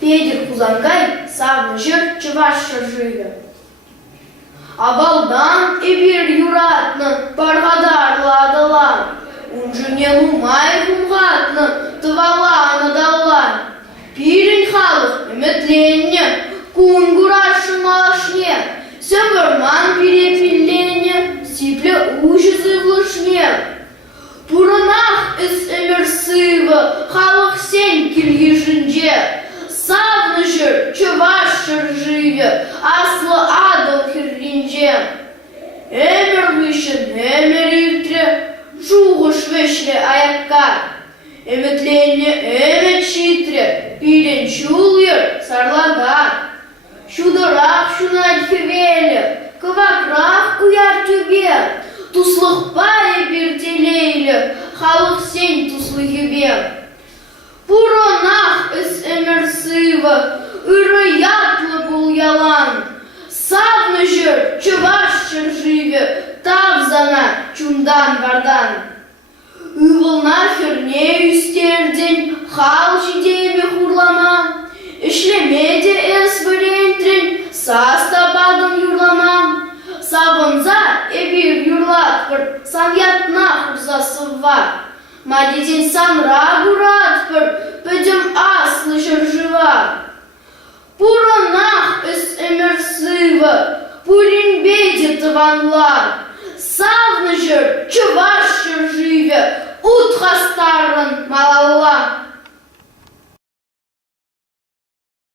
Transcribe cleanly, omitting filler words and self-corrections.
Педер Кузангай савны жыр чывашша живе. Абалдан эбир юратны парғадарлы адалан, унжыне лумай хумғатны тываланы даллан. Пирин халық үмітленне, кун гурашын алашне, сөмірман перепилленне, сипле ужызы влышне. Пуранах іс өмір сывы, халық сен келгежінже, савны жыр чываш жыр живе, аслы адыл хирлинже. Өмір вишін, өмір үлтірі, жуғыш вешлі аякка. Үмітленне өмет шитірі, пилен чулыр сарлага. Шудырақ шунай хевелі, кывакрақ уяр түбе, туслық бай бір телейлі, халық сен туслы хебе. Пуранах іс өмір сывы, үрі ятлы бұл ялан. Савны жыр, чываш жыр живе, тавзана чундан бардан. Үвылна хірне үстерден, хал жидеме хурлама. Ішлемеде әс бүлентрін, сас табадын юрлама. Савынза эбир юрлатпыр, санятна хурзасыва. Мадеден санра буратпыр, пөдім аслы жыр жыва. Пуранах іс өмір сывы, пурин беде тыванла. Савны жыр, чываш жыр живе, утхастарын малалла.